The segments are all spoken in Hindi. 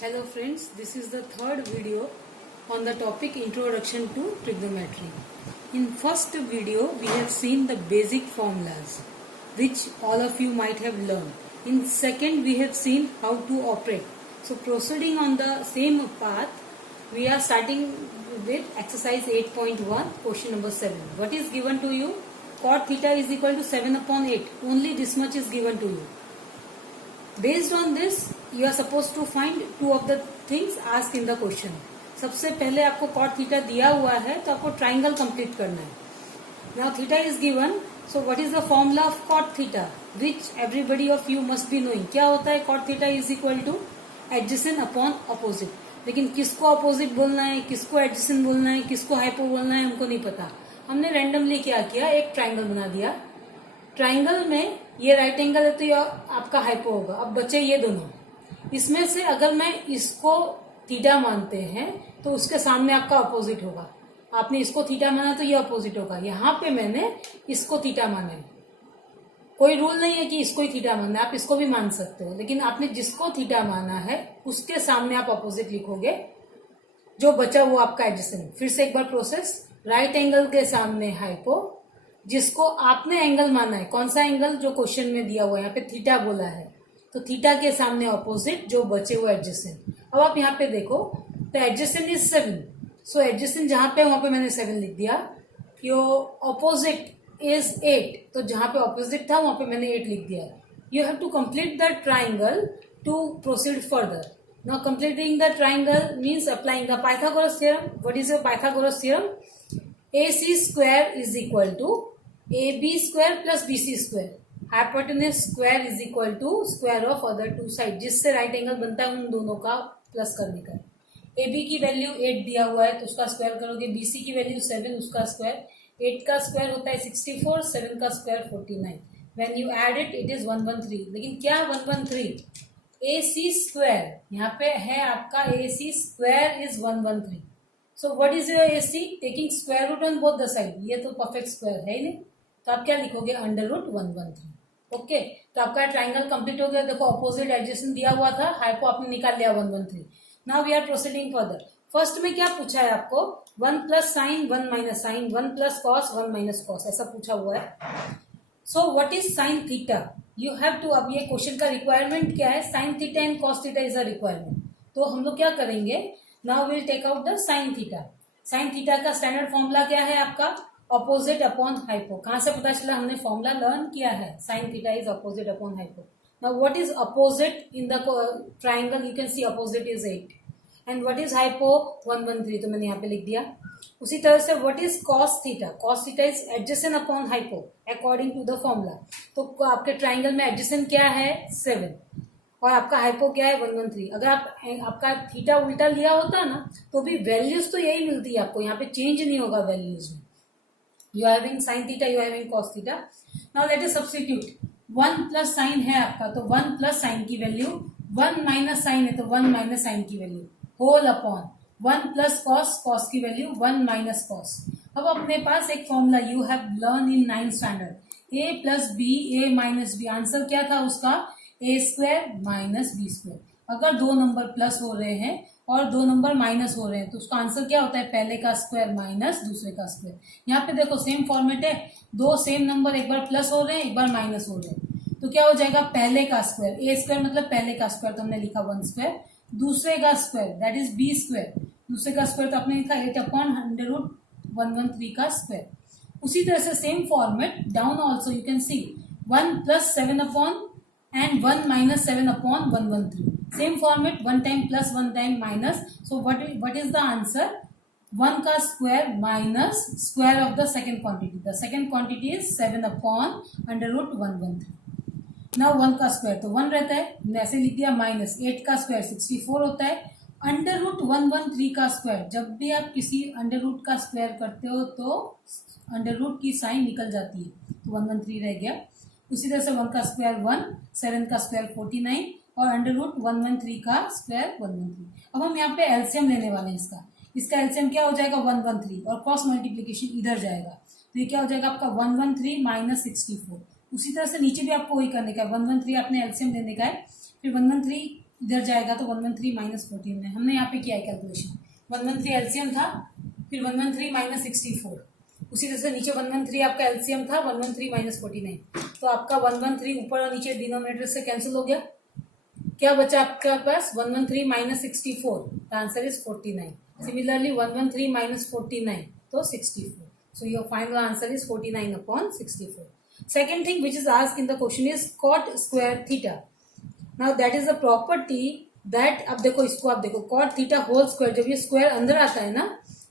Hello friends, this is the third video on the topic Introduction to Trigonometry. In first video we have seen the basic formulas which all of you might have learned. In second we have seen how to operate. So proceeding on the same path, we are starting with exercise 8.1 question number 7. What is given to you? Cot theta is equal to 7 upon 8. Only this much is given to you. Based on this, you are supposed to find two of the things asked in the question. सबसे पहले आपको cot theta दिया हुआ है तो आपको triangle complete करना है. Now theta is given, so what is the formula of cot theta, which everybody of you must be knowing. क्या होता है cot theta is equal to adjacent upon opposite. लेकिन किसको opposite बोलना है, किसको adjacent बोलना है, किसको hypo बोलना है, हमको नहीं पता. हमने randomly क्या किया, एक triangle बना दिया. ट्राइंगल में ये राइट एंगल है तो ये आपका हाइपो होगा. अब बचे ये दोनों, इसमें से अगर मैं इसको थीटा मानते हैं तो उसके सामने आपका अपोजिट होगा. आपने इसको थीटा माना तो ये अपोजिट होगा. यहाँ पे मैंने इसको थीटा माना है. कोई रूल नहीं है कि इसको ही थीटा मानना है, आप इसको भी मान सकते हो, लेकिन आपने जिसको थीटा माना है उसके सामने आप अपोजिट लिखोगे. जो बचा वो आपका एडजेसेंट. फिर से एक बार प्रोसेस. राइट एंगल के सामने हाइपो, जिसको आपने एंगल माना है, कौन सा एंगल जो क्वेश्चन में दिया हुआ है, यहाँ पे थीटा बोला है तो थीटा के सामने ऑपोजिट, जो बचे हुए एडजेसेंट. अब आप यहाँ पे देखो तो एडजेसेंट इज 7. सो एडजेसेंट जहां पे वहां पे मैंने 7 लिख दिया. यो ऑपोजिट इज 8, तो जहां पे ऑपोजिट था वहां पे मैंने 8 लिख दिया. You have to complete the triangle to proceed further. Now completing the triangle means applying the Pythagoras theorem. What is your Pythagoras theorem? AC square is equal to AB square plus BC square. Hypotenuse square is equal to square of other two side. जिससे राइट एंगल बनता है उन दोनों का प्लस करने का. AB की वैल्यू 8 दिया हुआ है तो उसका स्क्वायर करोगे. BC की वैल्यू 7, उसका स्क्वायर. 8 का स्क्वायर होता है 64, 7 का square 49. When you add it it is 113. लेकिन क्या 113? AC स्क्वायर यहाँ पे है आपका. AC square is 113. So what is your AC? Taking square root on both the side. ये तो परफेक्ट स्क्वायर है ही नहीं, तो आप क्या लिखोगे? Under root 113. ओके, तो आपका ट्राइंगल कंप्लीट हो गया. देखो अपोजिट एडजेसेंट दिया हुआ था, हाइपो आपने निकाल लिया 113. Now we are proceeding further. First में क्या पूछा है आपको? 1 plus sine 1 minus sine, 1 plus cos 1 minus cos, ऐसा पूछा हुआ है. So what is sine theta? You have to. अब ये क्वेश्चन का रिक्वायरमेंट क्या है? Sine theta and cos theta is a requirement. तो हम लोग क्या करेंगे? Now we'll take out the sin theta. Sin theta का स्टैंडर्ड फॉर्मूला क्या है आपका? Opposite upon hypo. कहां से पता चला? हमने फॉर्मूला लर्न किया है. sin theta is opposite upon hypo. Now what is opposite in the triangle? You can see opposite is 8 and what is hypo? 113. तो मैंने यहाँ पे लिख दिया. उसी तरह से what is cos theta? Cos theta is adjacent upon hypo according to the formula. तो आपके ट्राइंगल में adjacent क्या है? 7 और आपका हाइपो क्या है? 113. अगर आपका थीटा उल्टा लिया होता ना तो भी वैल्यूज तो यही मिलती है आपको. यहाँ पे चेंज नहीं होगा वैल्यूज में. You are having sine theta, you are having cos theta. Now let us substitute. 1 plus sine है आपका तो 1 प्लस साइन की वैल्यू, 1 माइनस साइन है तो 1 माइनस साइन की value, whole upon 1 plus cos, cos की वैल्यू 1 माइनस कॉस. अब अपने पास एक formula you have learn in 9th standard, a plus B, a minus B. Answer क्या था उसका? ए स्क्वायर माइनस बी स्क्वायर. अगर दो नंबर प्लस हो रहे हैं और दो नंबर माइनस हो रहे हैं तो उसका आंसर क्या होता है? पहले का स्क्वायर माइनस दूसरे का स्क्वायर. यहाँ पे देखो सेम फॉर्मेट है. दो सेम नंबर एक बार प्लस हो रहे हैं, एक बार माइनस हो रहे हैं, तो क्या हो जाएगा? पहले का स्क्वायर. ए स्क्वायर मतलब पहले का स्क्वायर, तो हमने लिखा 1 स्क्वायर. दूसरे का square that is B square. दूसरे का स्क्वायर तो आपने लिखा 8 अपॉन अंडर रूट 113 का स्क्वायर. उसी तरह से same format down also you can see 1 plus 7 upon and 1 minus 7 upon 113. Same format, 1 time plus 1 time minus. So what is the answer? 1 का square minus square of the second quantity. The second quantity is 7 upon under root 113. Now 1 का square तो 1 रहता है, मैंने ऐसे लिख दिया. माइनस 8 का square 64 होता है. अंडर रूट 113 का स्क्वायर. जब भी आप किसी अंडर रूट का स्क्वायर करते हो तो अंडर रूट की साइन निकल जाती है, तो 113 रह गया. उसी तरह से 1 का स्क्वायर 1, 7 का स्क्वायर 49 और अंडर रूट 113 का स्क्वायर 113. अब हम यहाँ पे एलसीएम लेने वाले हैं इसका एलसीएम क्या हो जाएगा? 113 और क्रॉस मल्टीप्लीकेशन इधर जाएगा तो ये क्या हो जाएगा आपका? 113 माइनस 64. उसी तरह से नीचे भी आपको वही करने का है. 113 आपने एलसीएम लेने का है. फिर 113 इधर जाएगा तो 113 माइनस 14 हमने यहाँ पे किया है कैलकुलेशन। 113 एलसीएम था, फिर 113 माइनस 64, उसी तरह से नीचे 113 आपका एलसीएम था, 113 माइनस 49, तो आपका 113 ऊपर और नीचे डिनोमिनेटर से कैंसिल हो गया। क्या बचा आपका पास? 113 minus 64, the answer is 49। Similarly 113 minus 49 तो 64, so your final answer is 49 upon 64. Second thing which is asked in the question is cot square theta. Now that is a property that, अब देखो इसको, आप देखो cot theta whole square, जब ये स्क्वायर अंदर आता है ना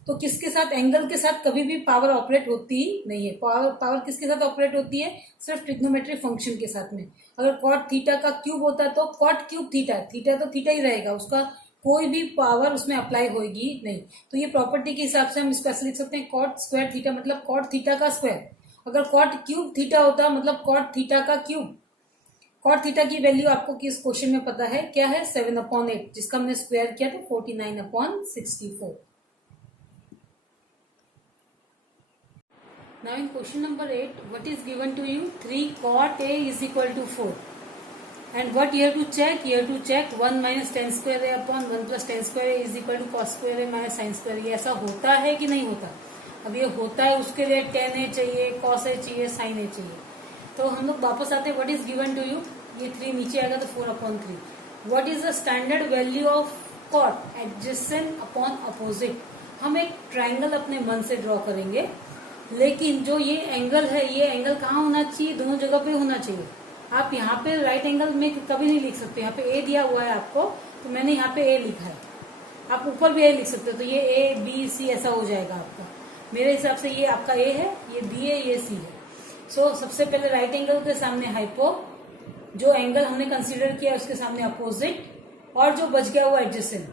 तो किसके साथ, एंगल के साथ कभी भी पावर ऑपरेट होती नहीं है। पावर किसके साथ ऑपरेट होती है? सिर्फ ट्रिग्नोमेट्रिक फंक्शन के साथ में। अगर कॉट थीटा का क्यूब होता तो कॉट क्यूब थीटा, थीटा तो थीटा ही रहेगा, उसका कोई भी पावर उसमें अप्लाई होगी नहीं। तो ये प्रॉपर्टी के हिसाब से हम इसको ऐसे लिख सकते हैं, कॉट स्क्वायर थीटा मतलब कॉट थीटा का स्क्वायर। अगर कॉट क्यूब थीटा होता मतलब कॉट थीटा का क्यूब। कॉट थीटा की वैल्यू आपको किस क्वेश्चन में पता है क्या है? 7/8, जिसका हमने स्क्वायर किया तो 49/64। Now in question number 8, what is given to you? 3 cot A is equal to 4. And what you have to check? You have to check 1 minus tan square A upon 1 plus tan square A is equal to cos square A minus sin square A। ऐसा होता है कि नहीं होता? अब ये होता है, उसके लिए tan A चाहिए, cos A चाहिए, sin A चाहिए। तो हम लोग वापस आते हैं, what is given to you? ये 3 नीचे आएगा तो 4/3। What is the standard value of cot? Adjacent upon opposite। हम एक ट्राइंगल अपने मन से ड्रॉ करेंगे, लेकिन जो ये एंगल है, ये एंगल कहाँ होना चाहिए? दोनों जगह पे होना चाहिए। आप यहाँ पे राइट एंगल में कभी नहीं लिख सकते। यहाँ पे ए दिया हुआ है आपको, तो मैंने यहाँ पे ए लिखा है, आप ऊपर भी ए लिख सकते हो, तो ये ए बी सी ऐसा हो जाएगा आपका। मेरे हिसाब से ये आपका ए है, ये बी है, ये सी है। सो सबसे पहले राइट एंगल के सामने हाइपो, जो एंगल हमने कंसिडर किया उसके सामने अपोजिट, और जो बच गया वो एडजेसेंट।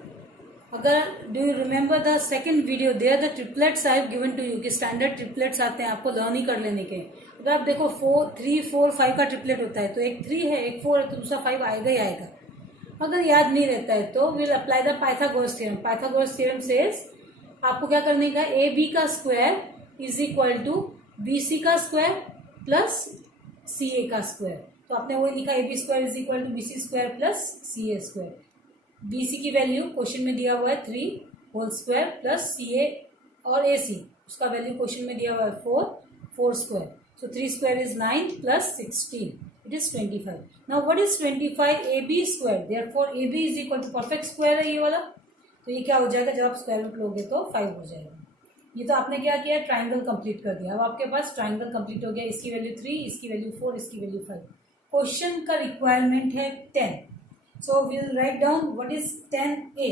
अगर do you remember the second video, there the triplets I have given to you, कि स्टैंडर्ड ट्रिपलेट्स आते हैं आपको लर्न ही कर लेने के। अगर आप देखो 3, 4, 5 का ट्रिपलेट होता है, तो एक 3 है, एक 4 है, तो दूसरा 5 आएगा ही आएगा। अगर याद नहीं रहता है तो will apply the Pythagoras theorem. Pythagoras theorem says आपको क्या करने का, ए बी का square is equal to B C का स्क्वायर प्लस सी ए का स्क्वायर। तो आपने वो लिखा, A B square is equal to B C square plus C A square. B C की वैल्यू क्वेश्चन में दिया हुआ है 3 whole square plus C A, और ए सी उसका वैल्यू क्वेश्चन में दिया हुआ है 4 square. So 3 square is 9 plus 16, it is 25। Now what is 25? A B square, therefore A B is equal to perfect square है ये वाला, तो ये क्या हो जाएगा, जब आप स्क्वायर रूट लोगे तो 5 हो जाएगा। ये तो आपने क्या किया, ट्राइंगल कंप्लीट कर दिया। अब आपके पास ट्राइंगल कंप्लीट हो गया, इसकी वैल्यू 3, इसकी वैल्यू 4, इसकी वैल्यू 5। क्वेश्चन का रिक्वायरमेंट है 10, so we'll write down what is tan A।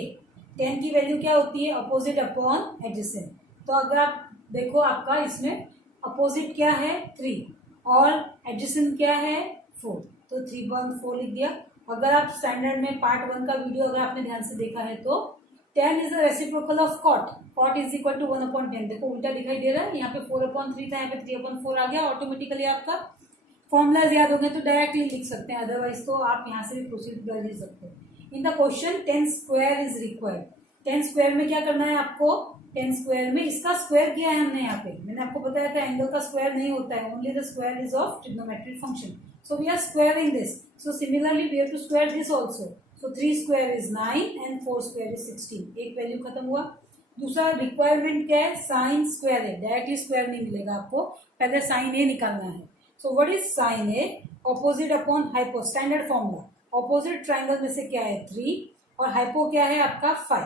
tan की वैल्यू क्या होती है, अपोजिट अपॉन एडजेसेंट। तो अगर आप देखो आपका इसमें अपोजिट क्या है 3 और एडजेसेंट क्या है 4, तो 3/4 लिख दिया। अगर आप स्टैंडर्ड में पार्ट 1 का वीडियो अगर आपने ध्यान से देखा है तो tan is the reciprocal of cot, cot is equal to 1/10। देखो उल्टा दिखाई दे रहा है, यहाँ पे 4/3 था, यहाँ पे 3/4 आ गया। ऑटोमेटिकली आपका फॉर्मूलाज याद हो गए तो डायरेक्टली लिख सकते हैं, अदरवाइज तो आप यहाँ से भी प्रोसीड कर ही सकते हैं। In the question 10 square is required. 10 square में क्या करना है आपको, 10 स्क्वायर में इसका स्क्वायर किया है हमने यहाँ पे, मैंने आपको बताया था एंगल का स्क्वायर नहीं होता है, only the square is of trigonometric function. So we are squaring this, so similarly we have to square this also. So 3 square is 9 and 4 square is 16। एक वैल्यू खत्म हुआ। दूसरा रिक्वायरमेंट क्या है, साइन स्क्वायर है। डायरेक्टली स्क्वायर नहीं मिलेगा आपको, पहले साइन ए निकालना है। So what is sin A? Opposite upon hypo, standard formula. Opposite triangle में से क्या है 3 और हाइपो क्या है आपका 5।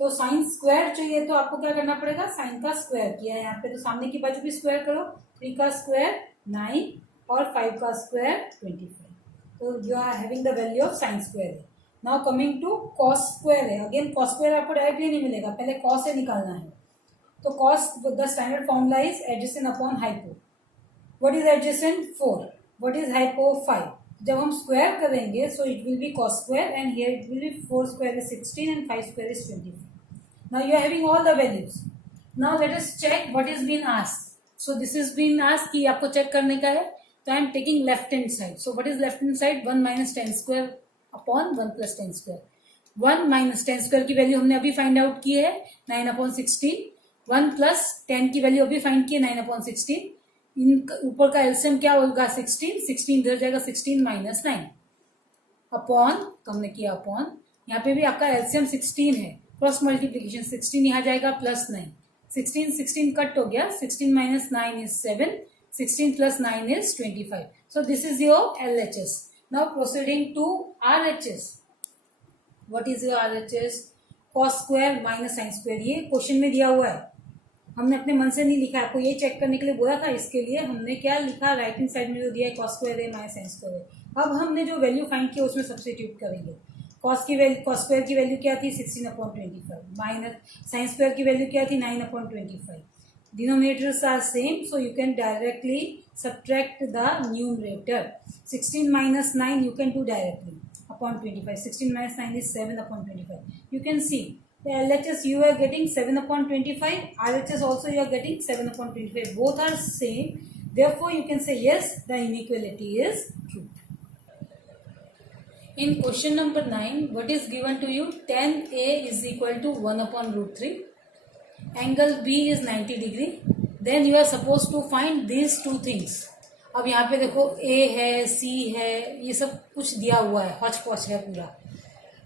तो साइन स्क्वायर चाहिए तो आपको क्या करना पड़ेगा, साइन का स्क्वायर किया है यहाँ पे, तो सामने की बाजू भी स्क्वायर करो। 3 का स्क्वायर 9 और 5 का स्क्वायर 25। तो you are having the value of sine square. Now coming to cos square है। अगेन कॉस स्क्वायर आपको डायरेक्टली नहीं मिलेगा, पहले कॉस से निकालना है। तो cos the standard formula is adjacent upon hypo. What is adjacent 4? What is hypo 5? जब हम स्क्वायर करेंगे so it will be cos square and here it will be 4 square is 16 and 5 square is 25. Now you are having all the values. Now let us check what is being asked. So this is being asked कि आपको चेक करने का है, तो I am taking left hand side. So what is left hand side? 1 minus tan square upon 1 plus tan square. 1 minus tan square की वैल्यू हमने अभी फाइंड आउट की है 9/16। 1 प्लस tan की वैल्यू अभी फाइंड की है 9/16। इन ऊपर का एलसीएम क्या होगा 16, 16 इधर जाएगा 16 माइनस 9। अपॉन, तो हमने किया अपॉन, यहाँ पे भी आपका एलसीएम 16 है, क्रॉस मल्टीप्लीकेशन 16 यहाँ जाएगा प्लस 9, 16 कट हो गया, 16 minus 9 is 7, 16 plus 9 is 25. So this is your LHS. Now proceeding to RHS. What is your RHS? Cos square minus sin square. ये क्वेश्चन में दिया हुआ है, हमने अपने मन से नहीं लिखा, आपको ये चेक करने के लिए बोला था, इसके लिए हमने क्या लिखा, राइट हैंड साइड में जो दिया है cos स्क्वायर है माइनस sin स्क्वायर है. अब हमने जो वैल्यू फाइंड किया उसमें सब्स्टिट्यूट करेंगे. cos स्क्वायर की वैल्यू क्या थी 16/25, माइनस sin स्क्वायर की वैल्यू क्या थी 9/25. Denominators are same, so you can directly subtract the numerator. 16 minus 9 you can do directly upon 25. 16 minus 9 is 7/25. You can see the LHS you are getting 7/25. RHS also you are getting 7/25. Both are same. Therefore, you can say yes, the inequality is true. In question number 9, what is given to you? Tan A is equal to 1/√3. Angle B is 90 degree. Then you are supposed to find these two things. अब यहाँ पे देखो A है, C है, ये सब कुछ दिया हुआ है, हॉच पॉच है पूरा.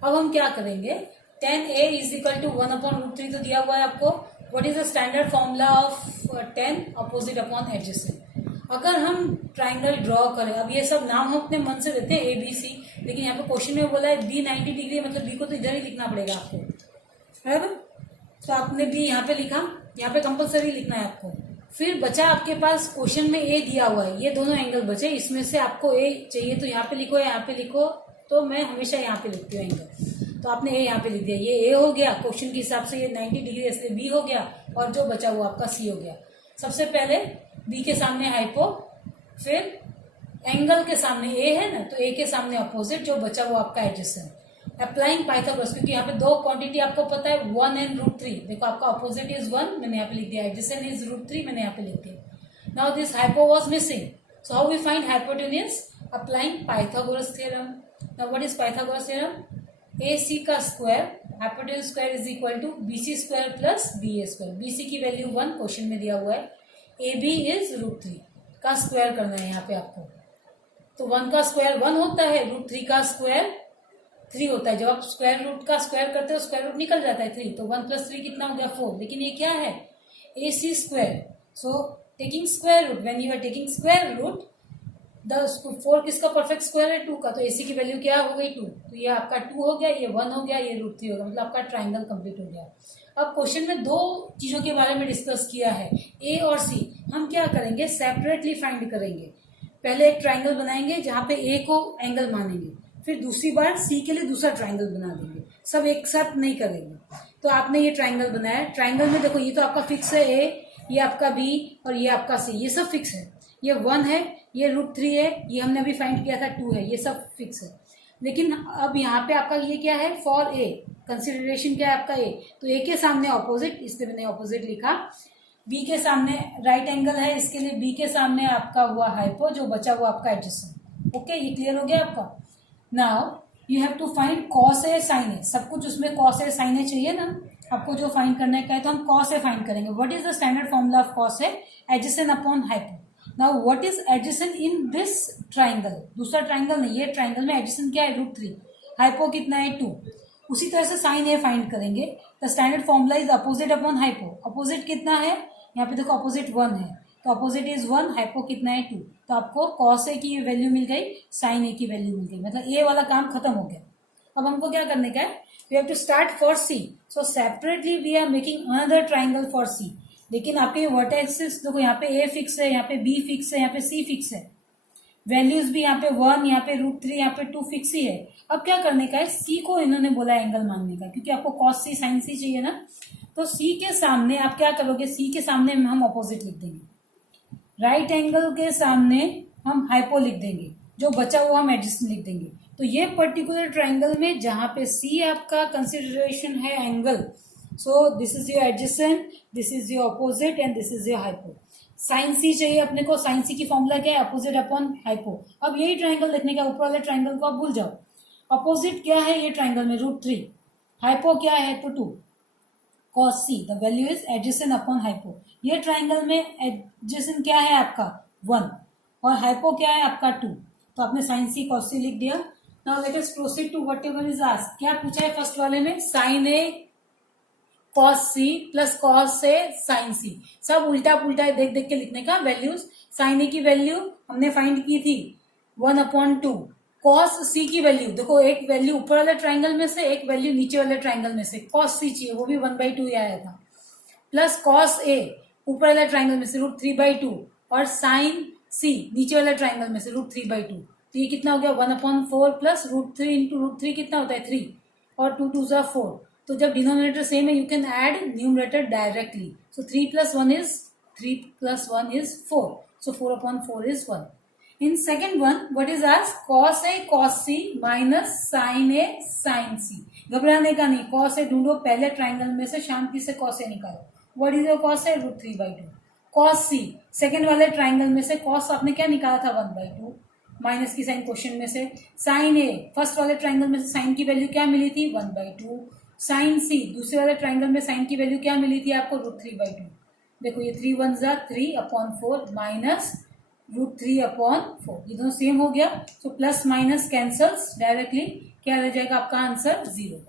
अब हम क्या करेंगे, tan A is equal to 1/√3 तो दिया हुआ है आपको. What is the standard formula of tan? Opposite upon adjacent. अगर हम ट्राइंगल ड्रॉ करें, अब ये सब नाम हम अपने मन से देते हैं ABC, लेकिन यहाँ पे क्वेश्चन में बोला है B 90 डिग्री, मतलब B को तो इधर ही लिखना पड़ेगा आपको, बराबर. तो आपने भी यहाँ पे लिखा, यहाँ पे कंपलसरी लिखना है आपको. फिर बचा आपके पास क्वेश्चन में ए दिया हुआ है, ये दोनों एंगल बचे, इसमें से आपको ए चाहिए तो यहाँ पे लिखो, यहाँ पे लिखो. तो मैं हमेशा यहाँ पे लिखती हूँ एंगल, तो आपने ए यहाँ पे लिख दिया, ये ए हो गया क्वेश्चन के हिसाब से, ये 90 डिग्री इसलिए बी हो गया, और जो बचा वो आपका सी हो गया. सबसे पहले बी के सामने हाइपो, फिर एंगल के सामने ए है ना, तो ए के सामने अपोजिट, जो बचा वो आपका एडजेसेंट. अप्लाइंग पाइथागोरस, क्योंकि यहाँ पे दो क्वांटिटी आपको पता है 1 एंड √3. देखो आपका अपोजिट इज 1, मैंने यहाँ पे लिख दिया, एडजेसेंट इज √3, मैंने यहाँ पे लिख दिया. Now this hypo was missing, so how we find hypotenuse? Applying Pythagoras theorem. Now what is Pythagoras theorem? AC का square, hypotenuse square is equal to BC square plus BA square. BC की वैल्यू 1 क्वेश्चन में दिया हुआ है, AB इज √3 का स्क्वायर करना है यहाँ पे आपको. तो 1 का स्क्वायर 1 होता है, √3 का स्क्वायर 3 होता है. जब आप स्क्वायर रूट का स्क्वायर करते हो स्क्वायर रूट निकल जाता है 3, तो 1 + 3 कितना हो गया 4. लेकिन ये क्या है, AC square. So taking square root, when you are taking square root, the 4 किसका परफेक्ट स्क्वायर है 2 का, तो AC की वैल्यू क्या हो गई 2. तो ये आपका 2 हो गया, ये 1 हो गया, ये √3 हो गया, मतलब आपका ट्राइंगल कंप्लीट हो गया. अब क्वेश्चन में दो चीजों के बारे में डिस्कस किया है, A और C. हम क्या करेंगे, सेपरेटली फाइंड करेंगे. पहले एक ट्राइंगल बनाएंगे जहां पे A को एंगल मानेंगे, फिर दूसरी बार C के लिए दूसरा ट्राइंगल बना देंगे, सब एक साथ नहीं करेंगे. तो आपने ये ट्राइंगल बनाया, ट्राइंगल में देखो ये तो आपका फिक्स है A, ये आपका B और ये आपका C, ये सब फिक्स है. ये 1 है, ये √3 है, ये हमने अभी फाइंड किया था 2 है, ये सब फिक्स है. लेकिन अब यहाँ पे आपका ये क्या है, फॉर A कंसिडरेशन क्या है आपका A, तो A के सामने ऑपोजिट, इसलिए मैंने ऑपोजिट लिखा. B के सामने राइट एंगल है, इसके लिए B के सामने आपका हुआ हाइपो, जो बचा हुआ आपका एडजेसेंट. ओके, ये क्लियर हो गया आपका. Now you have to find cos A sin A. सब कुछ उसमें cos A sin A चाहिए ना, आपको जो फाइंड करना है तो हम cos A फाइंड करेंगे. What is the standard formula of cos A? Adjacent upon hypo. Now what is adjacent in this triangle? दूसरा ट्राइंगल नहीं, ये ट्राइंगल में एडजेसेंट क्या है √3, हाइपो कितना है 2. उसी तरह से sin A फाइंड करेंगे. The standard formula is opposite upon hypo. Opposite कितना है, यहाँ पे देखो अपोजिट 1 है, तो अपोजिट इज 1, हाइपो कितना है 2. तो आपको cos A की वैल्यू मिल गई, sin A की वैल्यू मिल गई, मतलब A वाला काम खत्म हो गया. अब हमको क्या करने का है, we have to start for C. So separately we are making another triangle for C. लेकिन आपके वर्टेक्सेस देखो, यहाँ पे A फिक्स है, यहाँ पे B फिक्स है, यहाँ पे C फिक्स है, वैल्यूज भी यहाँ पे 1, यहाँ पे √3, यहाँ पे 2 फिक्स ही है. अब क्या करने का है, C को इन्होंने बोला एंगल मानने का, क्योंकि आपको cos C sin C चाहिए ना. तो C के सामने आप क्या करोगे, C के सामने हम अपोजिट लिख देंगे, राइट एंगल के सामने हम हाइपो लिख देंगे, जो बचा हुआ हम एडजेसेंट लिख देंगे. तो ये पर्टिकुलर ट्राइंगल में जहां पे C आपका कंसिडरेशन है angle, so this is your adjacent, this is your opposite and this is your hypo. Sine C चाहिए अपने को, साइन C की फॉर्मूला क्या है, अपोजिट अपॉन हाइपो. अब यही ट्राइंगल देखने का, ऊपर वाले ट्राइंगल को आप भूल जाओ. अपोजिट क्या है ये ट्राइंगल में √3, हाइपो क्या है तो 2. cos C, the value is adjacent upon hypo. ये ट्राइंगल में एडजेसेंट क्या है आपका 1 और हाइपो क्या है आपका 2. तो आपने sin C cos C लिख दिया. Now let us proceed to whatever is asked. क्या पूछा है फर्स्ट वाले में? Sine A cos C plus cos A sine C. सब उल्टा पुल्टा देख देख के लिखने का. वैल्यूज, साइन ए की वैल्यू हमने फाइंड की थी 1/2. कॉस सी की वैल्यू देखो, एक वैल्यू ऊपर वाले ट्राइंगल में से, एक वैल्यू नीचे वाले ट्राइंगल में से. कॉस सी चाहिए, वो भी 1/2 ही आया था. प्लस कॉस ए ऊपर वाले ट्राइंगल में से √3/2 और साइन सी नीचे वाले ट्राइंगल में से √3/2. तो ये कितना हो गया? 1/4 प्लस √3 इंटू √3 कितना होता है? 3 और 2 2 ज़ा 4. तो जब डिनोमिनेटर सेम है you can add numerator directly. So 3 + 1 is 4. So 4/4 is 1. In second one, what is asked? Cos A cos C minus sin A sin C. घबराने का नहीं. cos A ढूंढो पहले ट्राइंगल में से, शांति से cos A निकालो. What is your cos A? √3/2. cos C second वाले ट्राइंगल में से cos आपने क्या निकाला था? 1/2. माइनस की साइन क्वेश्चन में से. sin A फर्स्ट वाले ट्राइंगल में से साइन की वैल्यू क्या मिली थी? 1/2. sin C दूसरे वाले ट्राइंगल में साइन की वैल्यू क्या मिली थी आपको? √3/2. देखो ये 3 1 ज़ा 3/4 माइनस √3/4. ये दोनों सेम हो गया. So plus minus cancels directly. क्या रह जाएगा आपका आंसर? 0.